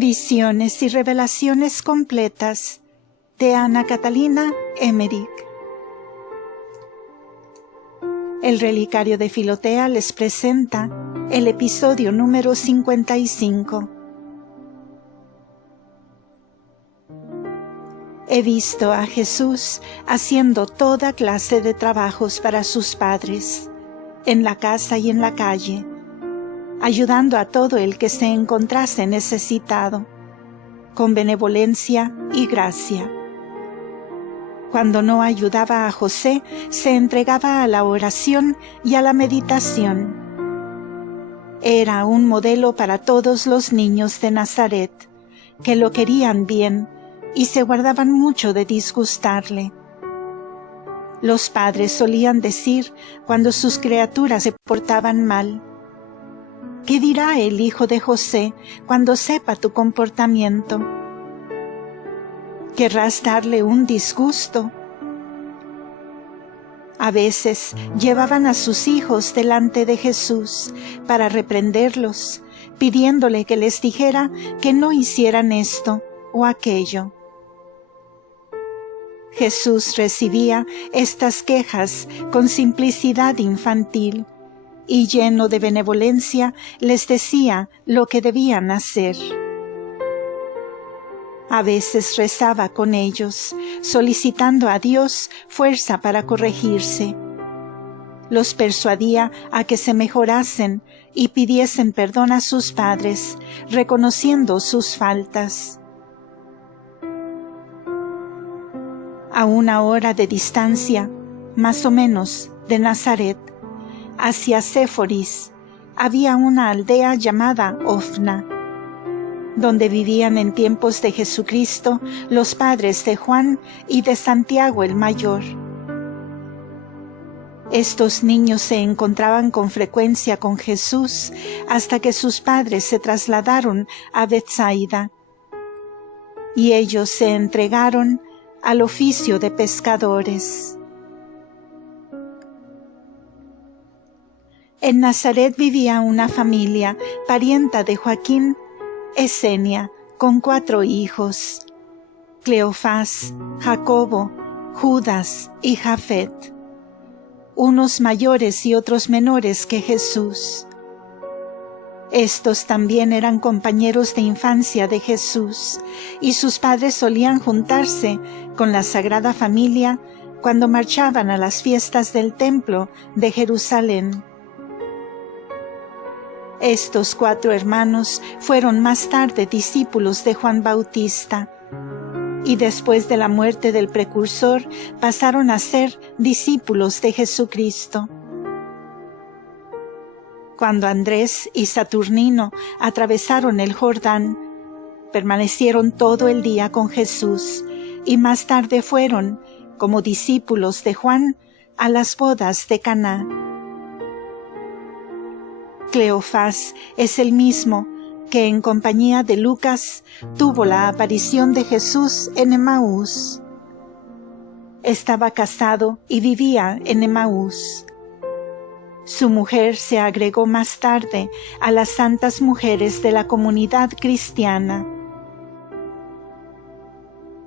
Visiones y revelaciones completas de Ana Catalina Emmerich. El Relicario de Filotea les presenta el episodio número 55. He visto a Jesús haciendo toda clase de trabajos para sus padres, en la casa y en la calle, ayudando a todo el que se encontrase necesitado, con benevolencia y gracia. Cuando no ayudaba a José, se entregaba a la oración y a la meditación. Era un modelo para todos los niños de Nazaret, que lo querían bien y se guardaban mucho de disgustarle. Los padres solían decir cuando sus criaturas se portaban mal: ¿qué dirá el hijo de José cuando sepa tu comportamiento? ¿Querrás darle un disgusto? A veces llevaban a sus hijos delante de Jesús para reprenderlos, pidiéndole que les dijera que no hicieran esto o aquello. Jesús recibía estas quejas con simplicidad infantil y lleno de benevolencia les decía lo que debían hacer. A veces rezaba con ellos, solicitando a Dios fuerza para corregirse. Los persuadía a que se mejorasen y pidiesen perdón a sus padres, reconociendo sus faltas. A una hora de distancia, más o menos, de Nazaret, hacia Séforis, había una aldea llamada Ofna, donde vivían en tiempos de Jesucristo los padres de Juan y de Santiago el Mayor. Estos niños se encontraban con frecuencia con Jesús hasta que sus padres se trasladaron a Betsaida, y ellos se entregaron al oficio de pescadores. En Nazaret vivía una familia parienta de Joaquín, Esenia, con 4 hijos: Cleofás, Jacobo, Judas y Jafet, unos mayores y otros menores que Jesús. Estos también eran compañeros de infancia de Jesús, y sus padres solían juntarse con la Sagrada Familia cuando marchaban a las fiestas del Templo de Jerusalén. Estos 4 hermanos fueron más tarde discípulos de Juan Bautista, y después de la muerte del precursor pasaron a ser discípulos de Jesucristo. Cuando Andrés y Saturnino atravesaron el Jordán, permanecieron todo el día con Jesús, y más tarde fueron, como discípulos de Juan, a las bodas de Caná. Cleofás es el mismo que en compañía de Lucas tuvo la aparición de Jesús en Emaús. Estaba casado y vivía en Emaús. Su mujer se agregó más tarde a las santas mujeres de la comunidad cristiana.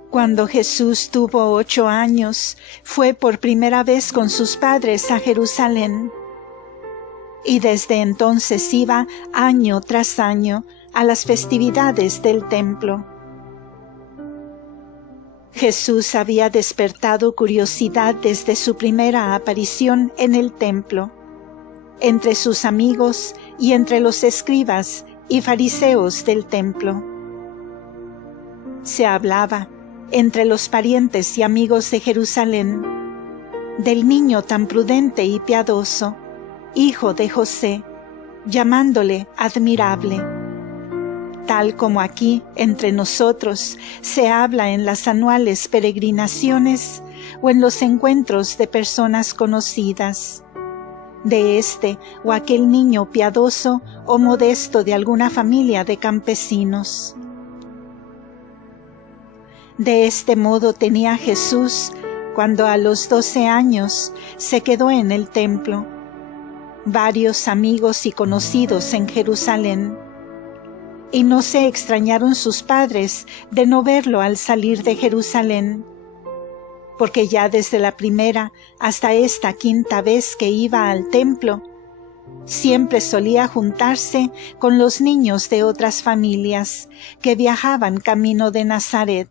Cuando Jesús tuvo 8 años, fue por primera vez con sus padres a Jerusalén, y desde entonces iba año tras año a las festividades del templo. Jesús había despertado curiosidad desde su primera aparición en el templo, entre sus amigos y entre los escribas y fariseos del templo. Se hablaba, entre los parientes y amigos de Jerusalén, del niño tan prudente y piadoso, hijo de José, llamándole admirable. Tal como aquí, entre nosotros, se habla en las anuales peregrinaciones o en los encuentros de personas conocidas, de este o aquel niño piadoso o modesto de alguna familia de campesinos. De este modo tenía Jesús, cuando a los 12 años se quedó en el templo, varios amigos y conocidos en Jerusalén, y no se extrañaron sus padres de no verlo al salir de Jerusalén, porque ya desde la primera hasta esta quinta vez que iba al templo, siempre solía juntarse con los niños de otras familias que viajaban camino de Nazaret.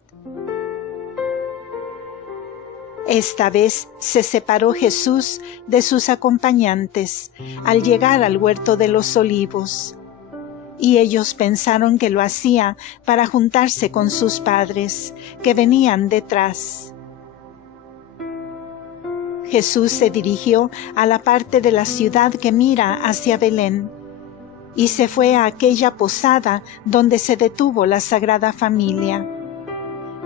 Esta vez se separó Jesús de sus acompañantes al llegar al huerto de los Olivos, y ellos pensaron que lo hacía para juntarse con sus padres, que venían detrás. Jesús se dirigió a la parte de la ciudad que mira hacia Belén, y se fue a aquella posada donde se detuvo la Sagrada Familia,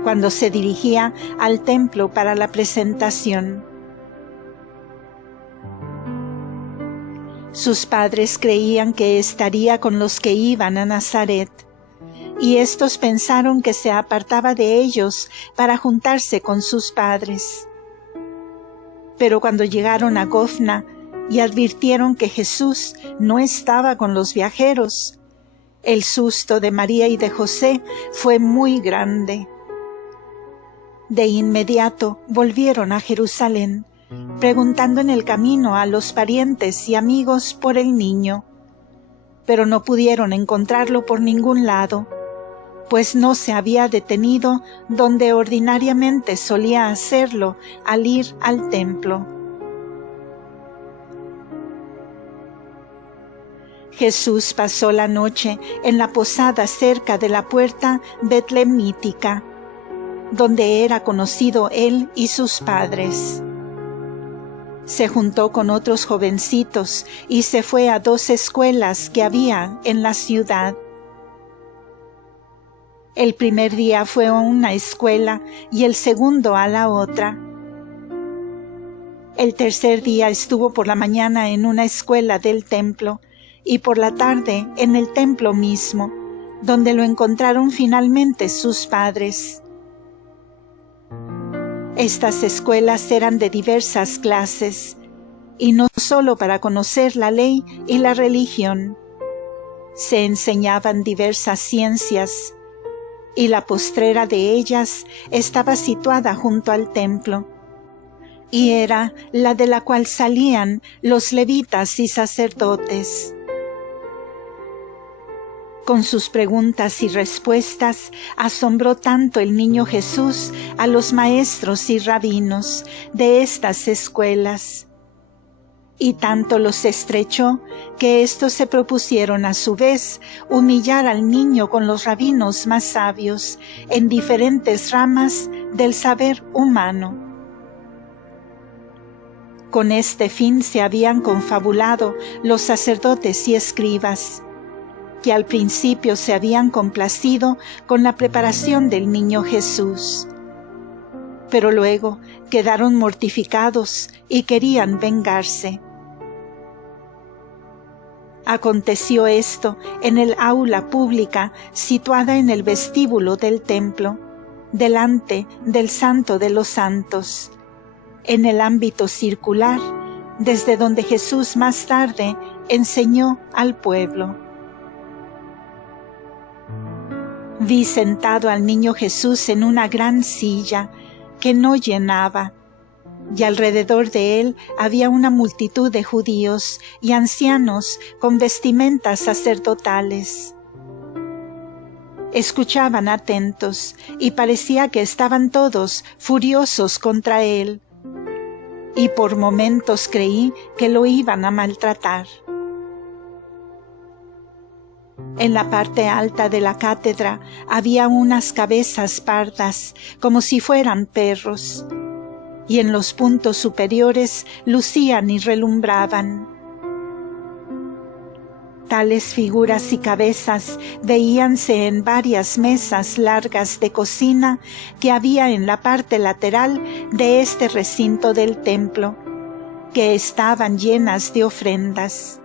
cuando se dirigía al templo para la presentación. Sus padres creían que estaría con los que iban a Nazaret, y éstos pensaron que se apartaba de ellos para juntarse con sus padres. Pero cuando llegaron a Gofna y advirtieron que Jesús no estaba con los viajeros, el susto de María y de José fue muy grande. De inmediato volvieron a Jerusalén, preguntando en el camino a los parientes y amigos por el niño, pero no pudieron encontrarlo por ningún lado, pues no se había detenido donde ordinariamente solía hacerlo al ir al templo. Jesús pasó la noche en la posada cerca de la puerta betlemítica, donde era conocido él y sus padres. Se juntó con otros jovencitos y se fue a 2 escuelas que había en la ciudad. El primer día fue a una escuela y el segundo a la otra. El tercer día estuvo por la mañana en una escuela del templo y por la tarde en el templo mismo, donde lo encontraron finalmente sus padres. Estas escuelas eran de diversas clases, y no solo para conocer la ley y la religión. Se enseñaban diversas ciencias, y la postrera de ellas estaba situada junto al templo, y era la de la cual salían los levitas y sacerdotes. Con sus preguntas y respuestas asombró tanto el niño Jesús a los maestros y rabinos de estas escuelas, y tanto los estrechó que éstos se propusieron a su vez humillar al niño con los rabinos más sabios en diferentes ramas del saber humano. Con este fin se habían confabulado los sacerdotes y escribas, que al principio se habían complacido con la preparación del niño Jesús, pero luego quedaron mortificados y querían vengarse. Aconteció esto en el aula pública situada en el vestíbulo del templo, delante del Santo de los Santos, en el ámbito circular, desde donde Jesús más tarde enseñó al pueblo. Vi sentado al niño Jesús en una gran silla que no llenaba, y alrededor de él había una multitud de judíos y ancianos con vestimentas sacerdotales. Escuchaban atentos y parecía que estaban todos furiosos contra él, y por momentos creí que lo iban a maltratar. En la parte alta de la cátedra había unas cabezas pardas, como si fueran perros, y en los puntos superiores lucían y relumbraban. Tales figuras y cabezas veíanse en varias mesas largas de cocina que había en la parte lateral de este recinto del templo, que estaban llenas de ofrendas.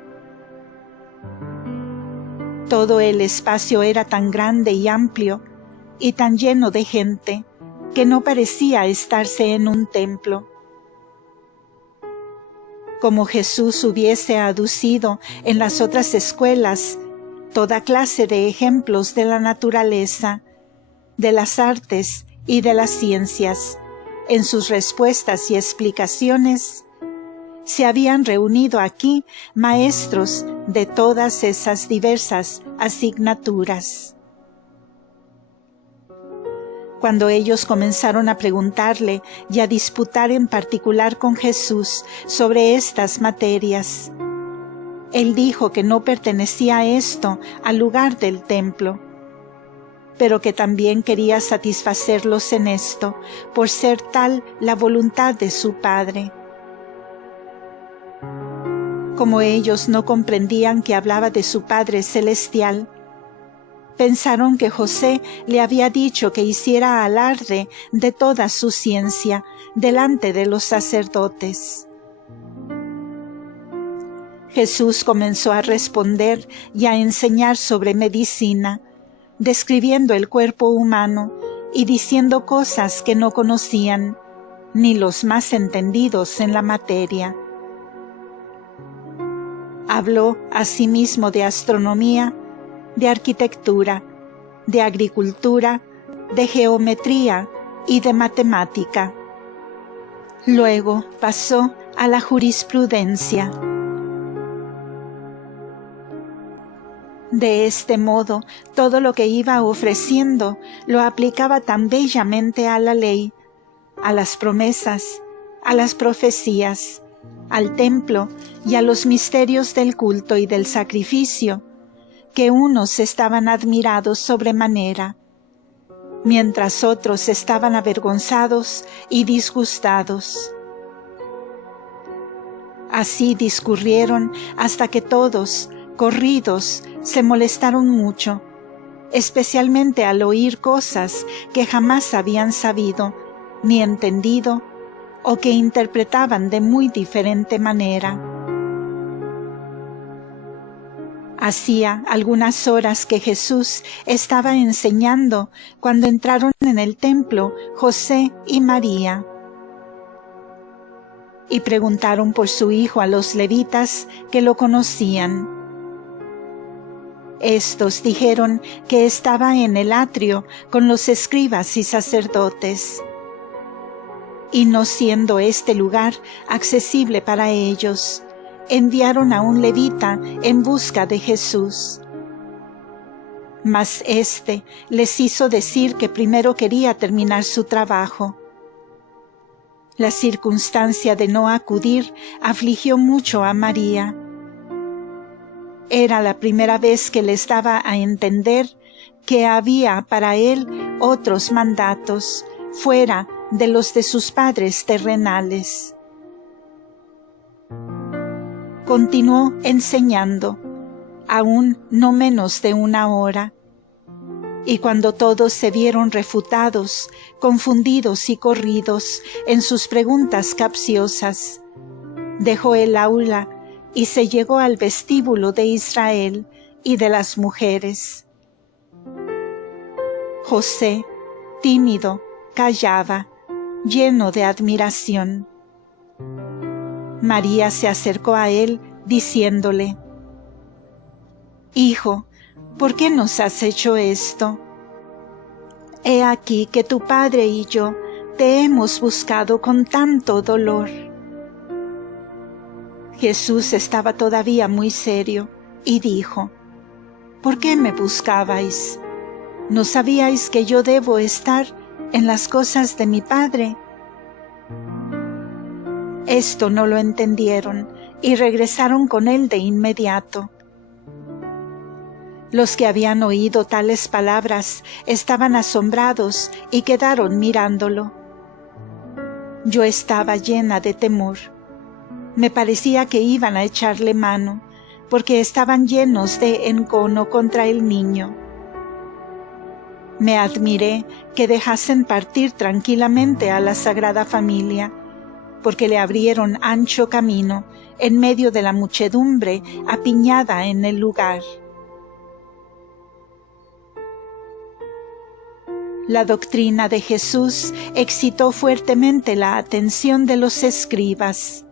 Todo el espacio era tan grande y amplio, y tan lleno de gente, que no parecía estarse en un templo. Como Jesús hubiese aducido en las otras escuelas, toda clase de ejemplos de la naturaleza, de las artes y de las ciencias. En sus respuestas y explicaciones, se habían reunido aquí maestros de todas esas diversas asignaturas. Cuando ellos comenzaron a preguntarle y a disputar en particular con Jesús sobre estas materias, él dijo que no pertenecía esto al lugar del templo, pero que también quería satisfacerlos en esto, por ser tal la voluntad de su Padre. Como ellos no comprendían que hablaba de su Padre Celestial, pensaron que José le había dicho que hiciera alarde de toda su ciencia delante de los sacerdotes. Jesús comenzó a responder y a enseñar sobre medicina, describiendo el cuerpo humano y diciendo cosas que no conocían, ni los más entendidos en la materia. Habló asimismo de astronomía, de arquitectura, de agricultura, de geometría y de matemática. Luego pasó a la jurisprudencia. De este modo, todo lo que iba ofreciendo lo aplicaba tan bellamente a la ley, a las promesas, a las profecías, al templo y a los misterios del culto y del sacrificio, que unos estaban admirados sobremanera, mientras otros estaban avergonzados y disgustados. Así discurrieron hasta que todos, corridos, se molestaron mucho, especialmente al oír cosas que jamás habían sabido ni entendido o que interpretaban de muy diferente manera. Hacía algunas horas que Jesús estaba enseñando cuando entraron en el templo José y María. Y preguntaron por su hijo a los levitas que lo conocían. Estos dijeron que estaba en el atrio con los escribas y sacerdotes. Y no siendo este lugar accesible para ellos, enviaron a un levita en busca de Jesús. Mas éste les hizo decir que primero quería terminar su trabajo. La circunstancia de no acudir afligió mucho a María. Era la primera vez que les daba a entender que había para él otros mandatos fuera de los de sus padres terrenales. Continuó enseñando, aún no menos de 1 hora, y cuando todos se vieron refutados, confundidos y corridos en sus preguntas capciosas, dejó el aula y se llegó al vestíbulo de Israel y de las mujeres. José, tímido, callaba, lleno de admiración. María se acercó a él, diciéndole: «Hijo, ¿por qué nos has hecho esto? He aquí que tu padre y yo te hemos buscado con tanto dolor». Jesús estaba todavía muy serio y dijo: «¿Por qué me buscabais? ¿No sabíais que yo debo estar en las cosas de mi Padre?». Esto no lo entendieron y regresaron con él de inmediato. Los que habían oído tales palabras estaban asombrados y quedaron mirándolo. Yo estaba llena de temor. Me parecía que iban a echarle mano, porque estaban llenos de encono contra el niño. Me admiré que dejasen partir tranquilamente a la Sagrada Familia, porque le abrieron ancho camino en medio de la muchedumbre apiñada en el lugar. La doctrina de Jesús excitó fuertemente la atención de los escribas.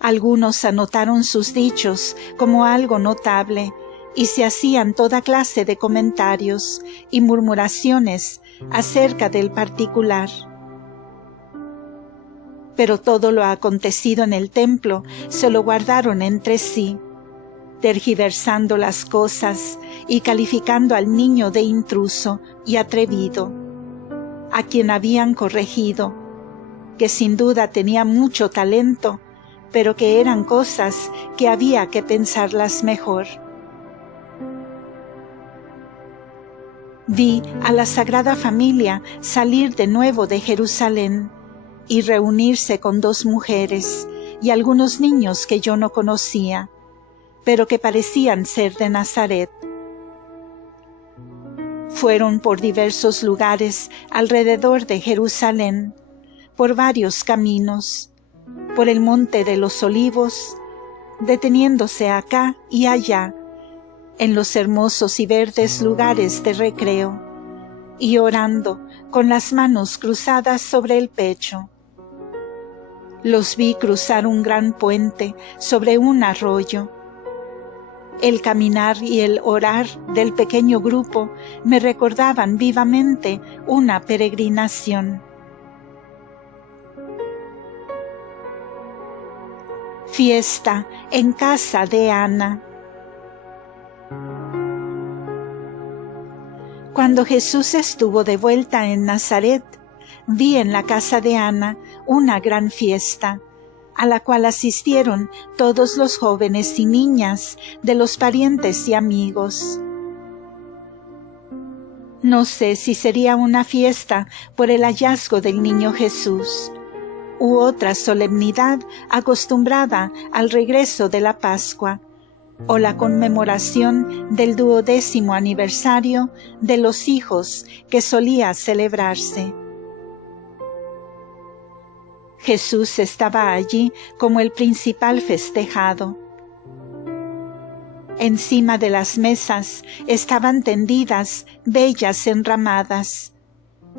Algunos anotaron sus dichos como algo notable y se hacían toda clase de comentarios y murmuraciones acerca del particular. Pero todo lo acontecido en el templo se lo guardaron entre sí, tergiversando las cosas y calificando al niño de intruso y atrevido, a quien habían corregido, que sin duda tenía mucho talento, pero que eran cosas que había que pensarlas mejor. Vi a la Sagrada Familia salir de nuevo de Jerusalén y reunirse con 2 mujeres y algunos niños que yo no conocía, pero que parecían ser de Nazaret. Fueron por diversos lugares alrededor de Jerusalén, por varios caminos, por el Monte de los Olivos, deteniéndose acá y allá, en los hermosos y verdes lugares de recreo, y orando con las manos cruzadas sobre el pecho. Los vi cruzar un gran puente sobre un arroyo. El caminar y el orar del pequeño grupo me recordaban vivamente una peregrinación. Fiesta en casa de Ana. Cuando Jesús estuvo de vuelta en Nazaret, vi en la casa de Ana una gran fiesta, a la cual asistieron todos los jóvenes y niñas de los parientes y amigos. No sé si sería una fiesta por el hallazgo del niño Jesús, u otra solemnidad acostumbrada al regreso de la Pascua, o la conmemoración del 12º aniversario de los hijos que solía celebrarse. Jesús estaba allí como el principal festejado. Encima de las mesas estaban tendidas bellas enramadas,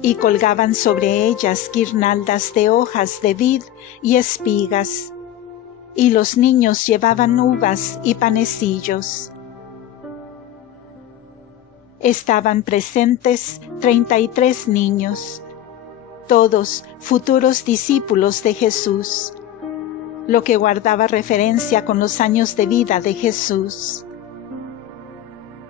y colgaban sobre ellas guirnaldas de hojas de vid y espigas, y los niños llevaban uvas y panecillos. Estaban presentes 33 niños, todos futuros discípulos de Jesús, lo que guardaba referencia con los años de vida de Jesús.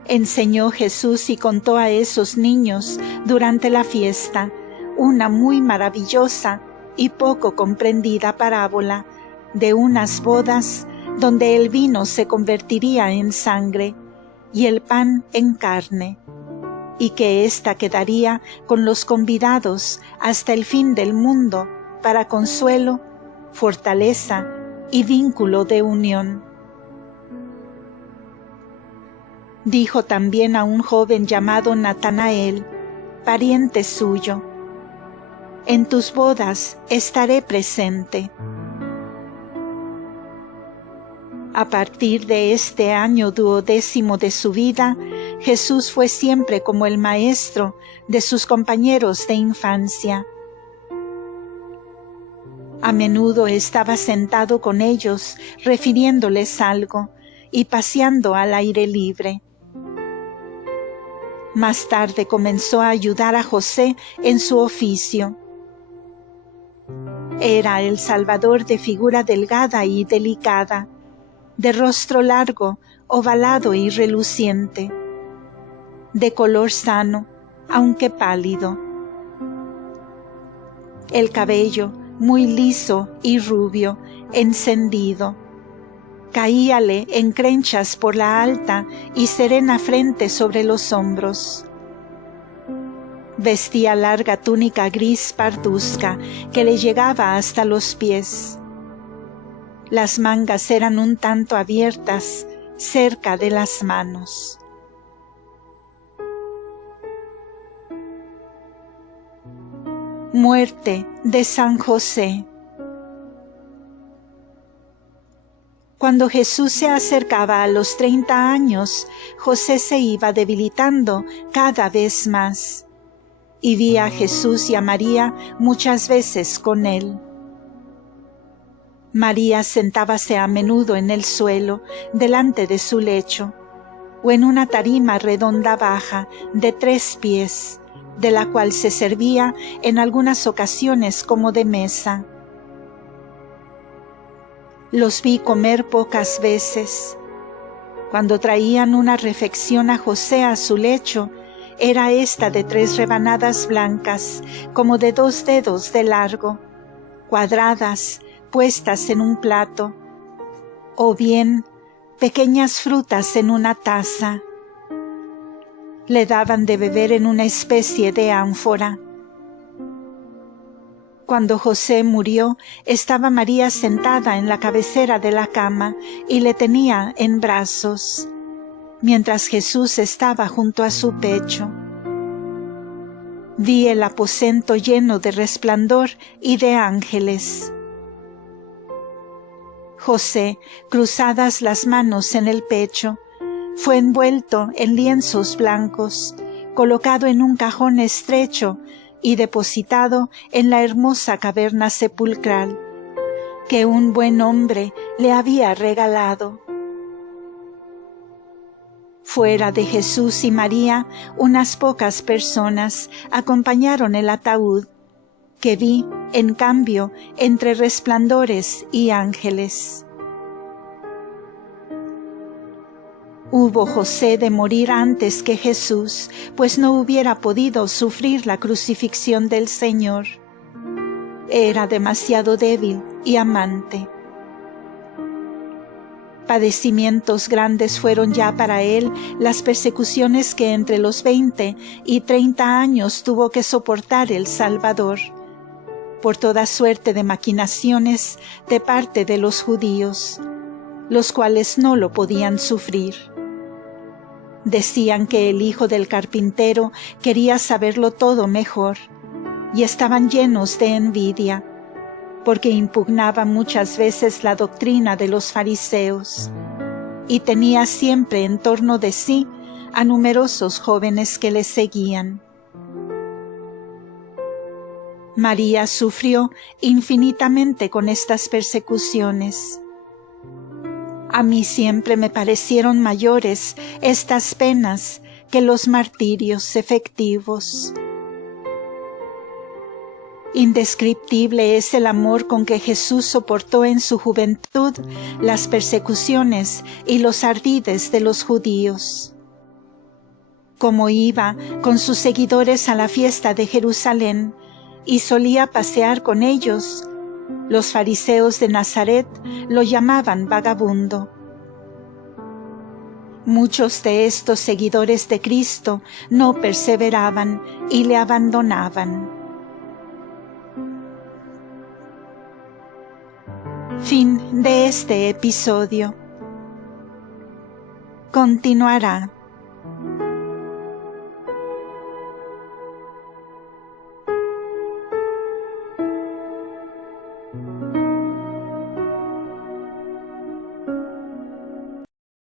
Enseñó Jesús y contó a esos niños durante la fiesta una muy maravillosa y poco comprendida parábola de unas bodas donde el vino se convertiría en sangre y el pan en carne, y que ésta quedaría con los convidados hasta el fin del mundo para consuelo, fortaleza y vínculo de unión. Dijo también a un joven llamado Natanael, pariente suyo: «En tus bodas estaré presente». A partir de este año 12º de su vida, Jesús fue siempre como el maestro de sus compañeros de infancia. A menudo estaba sentado con ellos, refiriéndoles algo y paseando al aire libre. Más tarde comenzó a ayudar a José en su oficio. Era el Salvador de figura delgada y delicada, de rostro largo, ovalado y reluciente, de color sano, aunque pálido. El cabello, muy liso y rubio, encendido, caíale en crenchas por la alta y serena frente sobre los hombros. Vestía larga túnica gris parduzca que le llegaba hasta los pies. Las mangas eran un tanto abiertas cerca de las manos. Muerte de San José. Cuando Jesús se acercaba a los 30 años, José se iba debilitando cada vez más, y vi a Jesús y a María muchas veces con él. María sentábase a menudo en el suelo, delante de su lecho, o en una tarima redonda baja de 3 pies, de la cual se servía en algunas ocasiones como de mesa. Los vi comer pocas veces. Cuando traían una refección a José a su lecho, era esta de 3 rebanadas blancas, como de 2 dedos de largo, cuadradas, puestas en un plato, o bien pequeñas frutas en una taza. Le daban de beber en una especie de ánfora. Cuando José murió, estaba María sentada en la cabecera de la cama y le tenía en brazos, mientras Jesús estaba junto a su pecho. Vi el aposento lleno de resplandor y de ángeles. José, cruzadas las manos en el pecho, fue envuelto en lienzos blancos, colocado en un cajón estrecho y depositado en la hermosa caverna sepulcral que un buen hombre le había regalado. Fuera de Jesús y María, unas pocas personas acompañaron el ataúd, que vi, en cambio, entre resplandores y ángeles. Hubo José de morir antes que Jesús, pues no hubiera podido sufrir la crucifixión del Señor. Era demasiado débil y amante. Padecimientos grandes fueron ya para él las persecuciones que entre los 20 y 30 años tuvo que soportar el Salvador, por toda suerte de maquinaciones de parte de los judíos, los cuales no lo podían sufrir. Decían que el hijo del carpintero quería saberlo todo mejor, y estaban llenos de envidia, porque impugnaba muchas veces la doctrina de los fariseos, y tenía siempre en torno de sí a numerosos jóvenes que le seguían. María sufrió infinitamente con estas persecuciones. A mí siempre me parecieron mayores estas penas que los martirios efectivos. Indescriptible es el amor con que Jesús soportó en su juventud las persecuciones y los ardides de los judíos. Como iba con sus seguidores a la fiesta de Jerusalén y solía pasear con ellos, los fariseos de Nazaret lo llamaban vagabundo. Muchos de estos seguidores de Cristo no perseveraban y le abandonaban. Fin de este episodio. Continuará.